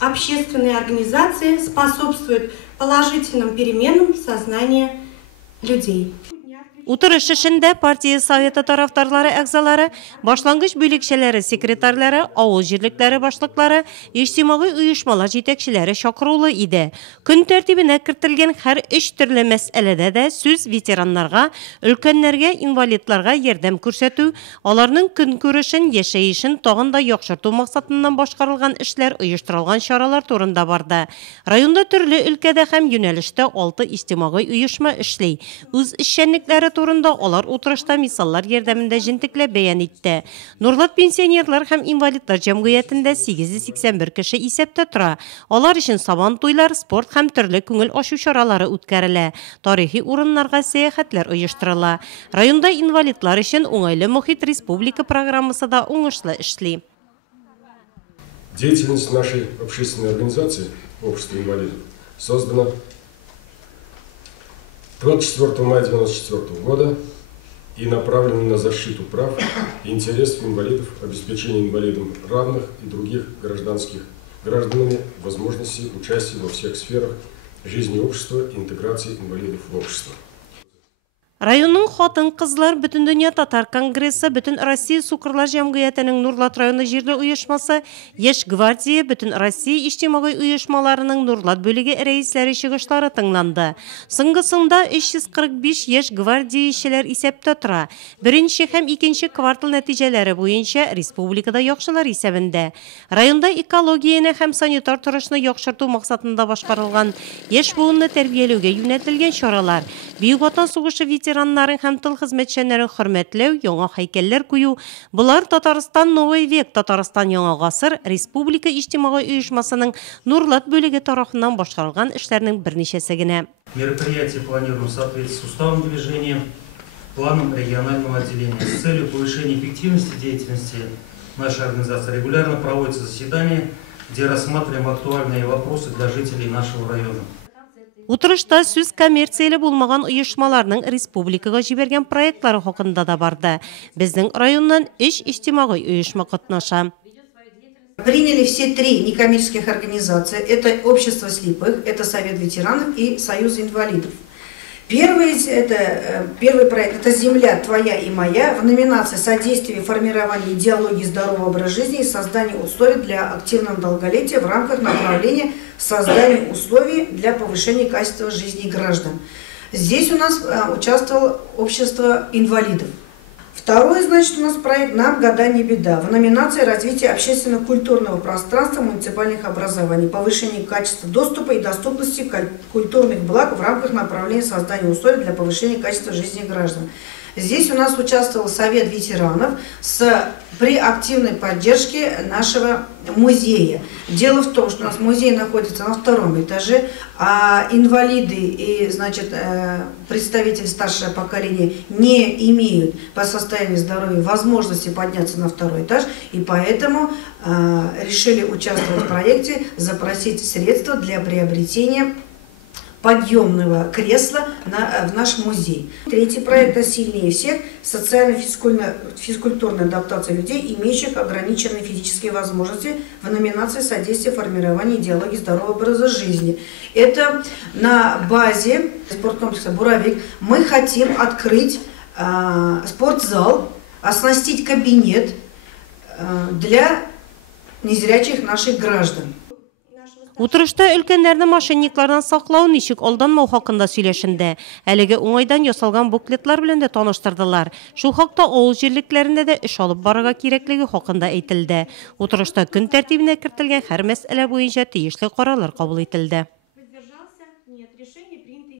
общественные организации способствуют положительным переменам в сознании людей. Утырыш эшендә партия советы тарафдарлары әгъзалары, башлангыч бүлекчәләре секретарьлары, авыл җирлекләре башлыклары, иҗтимагый оешмалар җитәкчеләре чакырылы иде. Көн тәртибенә кертелгән һәр 3 төрле мәсьәләдә дә сүз ветераннарга, өлкәннәргә, инвалидларга ярдәм күрсәтү, аларның көнкүрешен, яшәешен тагын да яхшырту максатыннан башкарылган эшләр, оештырылган чаралар турында барды. Районда төрле өлкәдә һәм юнәлештә 6 иҗтимагый оешма эшли. Үз эшчәнлекләре турында алар утырышта мисаллар ярдәмендә җентекләп бәян итте. Нурлат пенсионерлар һәм инвалидлар җәмгыятендә 881 кеше исәптә тора. Алар өчен сабан туйлар, спорт һәм төрле күңел ачу чаралары үткәрелә. Тарихи урыннарга сәяхәтләр оештырыла. Районда инвалидлар өчен уңайлы мохит республика программасы да уңышлы эшли. Деятельность нашей общественной организации «Общество инвалидов» создана 24 мая 1994 года и направлена на защиту прав и интересов инвалидов, обеспечение инвалидам равных и других гражданами возможностей участия во всех сферах жизни общества и интеграции инвалидов в общество. Районның хатын-кызлар бөтен дөнья татар конгрессы, бөтен Россия сукырлар җәмгыятенең Нурлат районы җирле оешмасы, Яшь гвардия, бөтен Россия иҗтимагый оешмаларының Нурлат бүлеге рәисләре чыгышлары тыңланды. Соңгысында 345 Яшь гвардиячеләр исәптә тора. Беренче һәм икенче квартал нәтиҗәләре буенча республикада яхшылар исәбендә. Районда экологияне һәм санитар торышны яхшырту максатында башкарылган яшь буынны тәрбияләүгә юнәлтелгән чаралар, Бөек Ватан сугышы ветераннарын һәм тыл хезмәтчәннәрен хөрмәтләү, яңа һәйкәлләр кую. Булар Татарстан Новый век, Татарстан яңа гасыр республика иҗтимагый оешмасының Нурлат бүлеге тарафыннан башкарылган эшләрнең берничәсе генә. Мероприятие планируем в соответствии с уставом движения, планом регионального отделения. С целью повышения эффективности деятельности нашей организации регулярно проводятся заседания, где рассматриваем актуальные вопросы для жителей нашего района. Утырышта сүз коммерцияле булмаган оешмаларның республикага җибәргән проектлары хакында да барды. Безнең районнан 3 иҗтимагый оешма катнаша. Приняли все 3 некоммерческих организации. Это Общество слепых, это Совет ветеранов и Союз инвалидов. Первый проект – это «Земля твоя и моя» в номинации «Содействие формированию идеологии здорового образа жизни и создание условий для активного долголетия в рамках направления создания условий для повышения качества жизни граждан». Здесь у нас участвовало Общество инвалидов. Второй, значит, у нас проект «Нам года не беда» в номинации «Развитие общественно-культурного пространства муниципальных образований, повышение качества доступа и доступности культурных благ в рамках направления создания условий для повышения качества жизни граждан». Здесь у нас участвовал Совет ветеранов при активной поддержке нашего музея. Дело в том, что у нас музей находится на 2-м этаже, а инвалиды и, значит, представители старшего поколения не имеют по состоянию здоровья возможности подняться на 2-й этаж, и поэтому решили участвовать в проекте, запросить средства для приобретения подъемного кресла в наш музей. Третий проект – «Сильнее всех» – социально-физкультурная адаптация людей, имеющих ограниченные физические возможности в номинации «Содействие формированию идеологии здорового образа жизни». Это на базе спорткомплекса «Буровик» мы хотим открыть спортзал, оснастить кабинет для незрячих наших граждан. Утырышта өлкәннәрне мошенниклардан саклау, ничек алданмау хакында сөйләшенде. Әлеге уңайдан ясалган буклетлар белән дә таныштырдылар. Шул хакта авыл җирлекләрендә дә эш алып барырга кирәклеге хакында әйтелде. Утырышта көн тәртибенә кертелгән һәр мәсьәлә буенча тиешле карарлар кабул ителде.